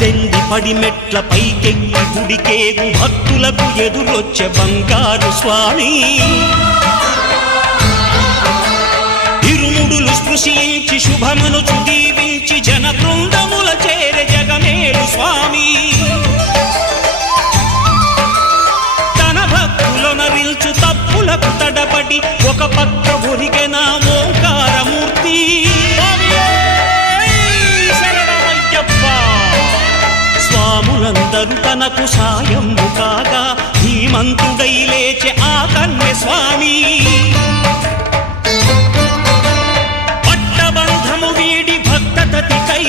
18 పడిమెట్ల పైకెక్కి గుడికేగు భక్తులకు ఎదురొచ్చే బంగారు స్వామి ఇరుముడులు స్పృశించి శుభమనుచు దీవించి జన బృందముల చేరే జగమేలు స్వామి తన భక్తులొనరిల్చు తప్పులకు తడబడి ఒక పక్క ఒరిగెన ఓంకారమూర్తి స్వాములందరూ తనకు సాయము కాగా ధీమంతుడై లేచే ఆ కన్య స్వామి పట్టబంధము వీడి భక్తతతికై